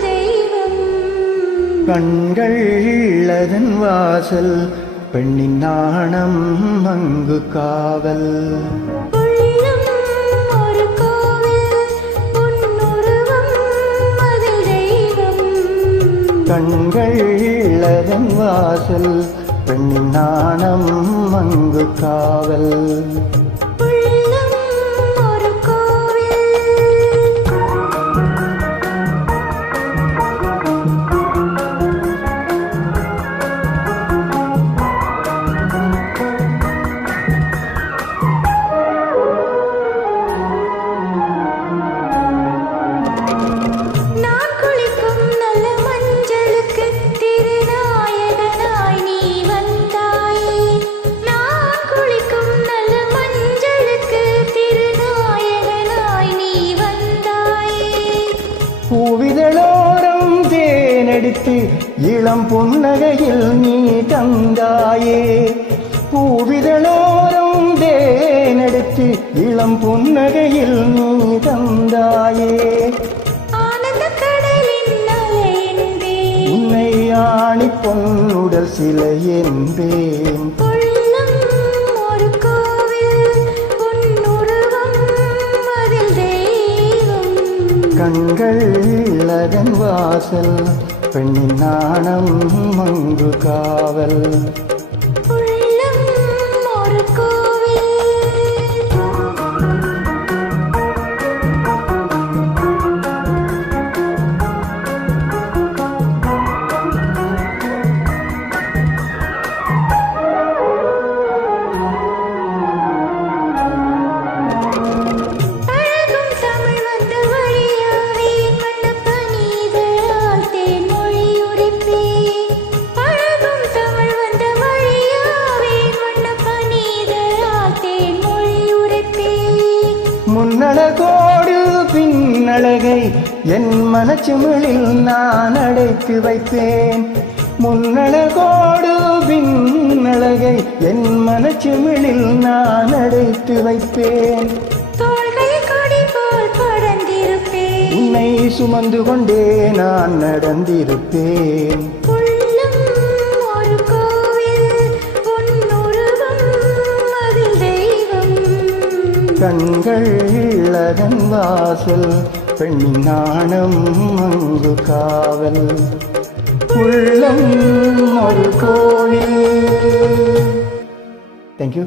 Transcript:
தெய்வம். கண்கள் அதன் வாசல் பெண்ணின் நாணம் அங்கு காவல். கண்கள் அதன் வாசல் பெண்ணின் நாணம் மங்கு காவல். பூவிதழோரம் தேனெடுத்து இளம் புன்னகையில் நீ தந்தாயே பூவிதழோரம் தேனெடுத்து இளம் புன்னகையில் நீ தந்தாயே உன்னை ஆணி பொன்னுடல் சிலை என்பேன். கண்கள் அதன் வாசல் பெண்ணின் நாணம் மங்கு காவல். முன்னழகோடு பின்னழகை என் மனச்சுமிழில் நான் அடைத்து வைப்பேன். முன்னழகோடு பின்னழகை என் மனச்சுமிழில் நான் அடைத்து வைப்பேன். உன்னை சுமந்து கொண்டே நான் நடந்திருப்பேன். கண்கள் அதன் வாசல் பெண்ணின் நாணம் அங்கு காவல். உள்ளம் ஒரு கோவில். தேங்க்யூ